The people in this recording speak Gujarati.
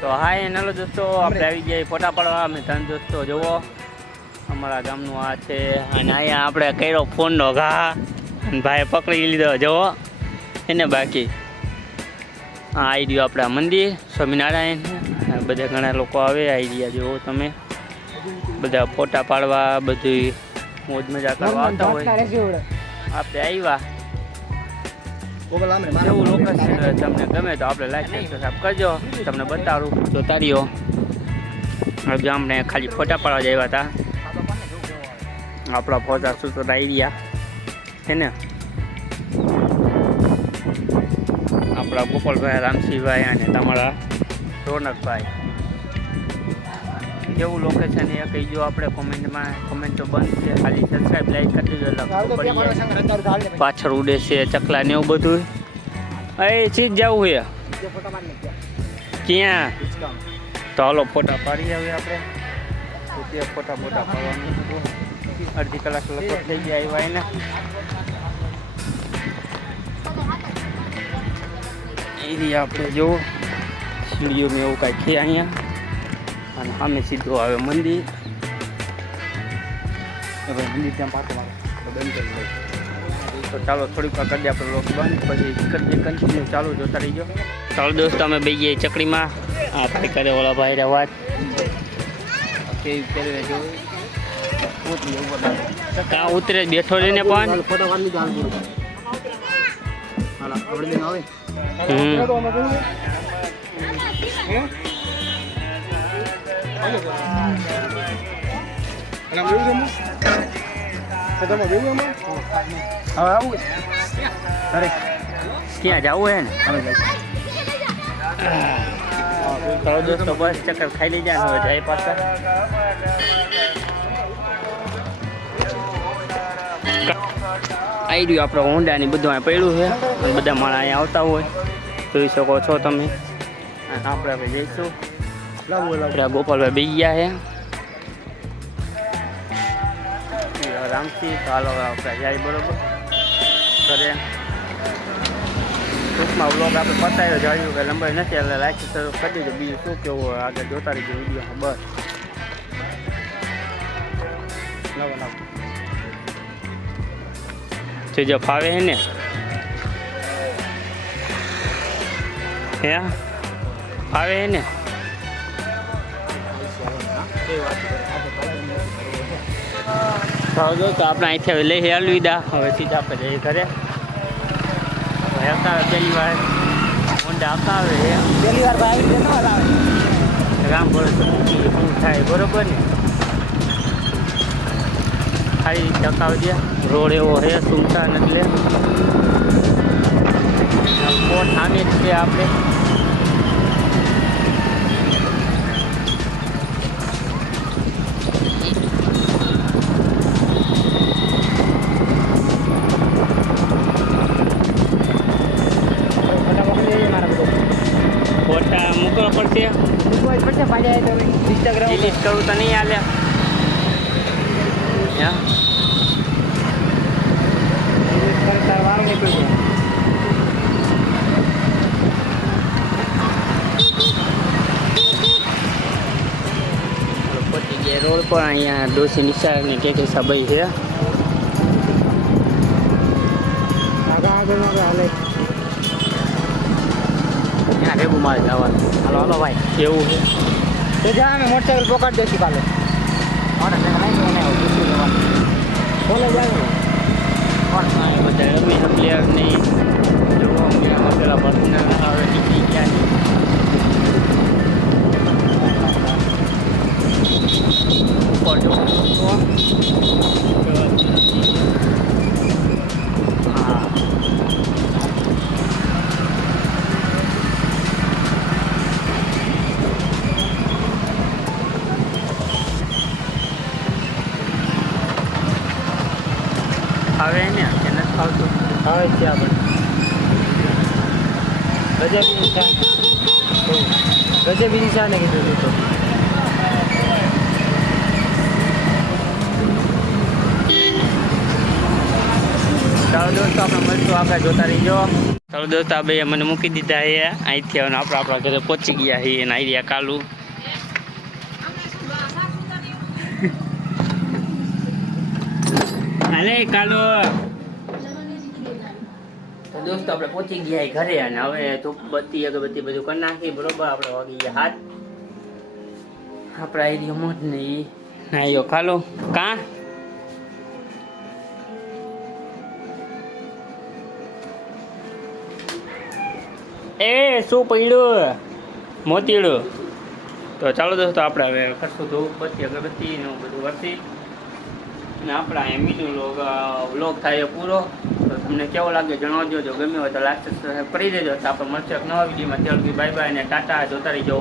તો હાય એનાલો દોસ્તો આપણે આવી ગયા ફોટા પાડવા. અમે ત્રણ દોસ્તો જુઓ. અમારા ગામનું આ છે. અને અહીંયા આપણે કર્યો ફોનનો ઘા. અને ભાઈ પકડી લીધો જુઓ. એને બાકી. આ આવી ગયું આપણે મંદિર સ્વામિનારાયણ. બધા ઘણા લોકો આવે આવી ગયા જુઓ તમે. બધા ફોટા પાડવા બધું મોજ મજા કરવા આવતા હોય. આપણે આવ્યા. જેવું લોકેશન તમને? ગમે તો આપણે લાઈક અને સબસ્ક્રાઈબ કરજો. તમને બતાવું તો તારીઓ ગામને ખાલી ફોટા પાડવા જ આવ્યા હતા. આપણા ફોટા સુતરા ગયા છે ને? આપણા ગોપાલભાઈ રામસિંહભાઈ અને તમારા રોનકભાઈ. કેવું લોકેશન એ કહી દો આપણે કોમેન્ટમાં કોમેન્ટ તો બંધ છે. ખાલી સબસ્ક્રાઈબ લાઈક કરી દેજો. પાછળ ઉડે છે ચકલા ને એવું બધું. એ ચીજ જવું છે. ક્યાં? તો હાલો ફોટા પાડી આવે આપણે. ફોટા ફોટા પાડવાનું અડધી કલાક લગભગ થઈ ગયા આવ્યા એને. એ રીતે આપણે જો સીડીઓ એવું કાંઈ છે અહીંયા? અને સામે સીધું આવે મંદિર. હવે મંદિર ત્યાં આવે. બંધ કરી દઉં તો ચાલો થોડીક વાર કરી આપણે લોક બંધ. પછી કન્ટિન્યુ ચાલુ જોતા રહીજો. ચાલો દોસ્તો અમે બે ગયા ચકડીમાં. આ ભાઈ કરે ઓલા ભાઈ રે વાત. કેવી કરે જો કાં ઉતરે બેઠો રહીને પણ? હમ. ક્યાં જવું હે ને ચાલો દોસ્તો બસ ચક્કર ખાઈ લીધા ને હવે જાય પાછા આવી રહ્યું આપણો હોન્ડા ની બધું અહીંયા પડ્યું છે. અને બધા માણસ અહીંયા આવતા હોય. જોઈ શકો છો તમે. આપણે હવે જઈશું. આપણે ગોપાલભાઈ બેસી ગયા છે રામસિંહ તો હાલો આપણે જાય બરોબર કરે ટૂંકમાં વ્લોગ આપણે પતાવ્યો જાણ્યું કે લંબાઈ નથી એટલે લાઈક શરૂ કરી દીધું બીજું શું કેવું આગળ જોતા રહીજો વીડિયો બસ જે જો ફાવે હે ને હે ફાવે હે ને તો આપણે અહીંથી હવે લઈ અલવિદા હવે સીધા આપણે જઈએ ઘરે. હવે આવતા આવે પહેલી વાર. હોન્ડા આવતા આવે પહેલી વાર ભાઈ આવી. રામ ભરોસે શું થાય બરોબર ને? ખાલી ચકાવજે રોડ એવો હે સુમસાન એટલે. કોટ સામે છે આપણે. પડશે પડશે એ તો ઇન્સ્ટાગ્રામ ડિલીટ કરું તો નહીં હાલે રોડ પર. અહીંયા ડોસી નિશાળની ટેકે સભાઈ છે. આગળ આગળ હાલે. ત્યાં ભેગું મારે જવાનું. હાલો હાલો ભાઈ. એવું છે? જા અમે મોટરસાઇકલ પકડી દઈશું કાલે. આવ્યો હા, એ બધા રમી પ્લેયરની જોવો મેળામાં પેલા પર્સનલ આવે ઉપર જોવો આવે છે આપણે ગજબ ઇન્સાન ગજબ ઇન્સાને કીધું તું તો તો ચાલો દોસ્તો આપણે મળશું આગળ જોતા રહીજો ચાલો દોસ્તો આ ભાઈએ મને મૂકી દીધા છે અહીંથી હવે આપણે આપણા ઘરે પહોંચી ગયા છીએ અને આવી રહ્યા કાલું અરે કાલો દોસ્તો, આપણે પહોંચી ગયા ઘરે અને હવે ધૂપબત્તી, અગરબત્તી બધું કરી નાખી, બરોબર? આપણે વાગી ગયા હાથ. આપણા એરિયો મોટ ને એ નાયો ખાલો. કા? એ, શું પડ્યું? મોતીડું. તો ચાલો દોસ્તો, આપણે હવે કરશું ધૂપબત્તી, અગરબત્તી ને બધું કરતી. અને આપણા એમ લોગ વ્લોગ થાય પૂરો. તમને કેવો લાગે, જણાવજો. જો ગમ્યો હોય તો લાસ્ટ કરી દેજો. તો આપણે મળશે એક નવા વિડીયોમાં. ત્યાં બાય બાય અને ટાટા, જોતા રહીજો.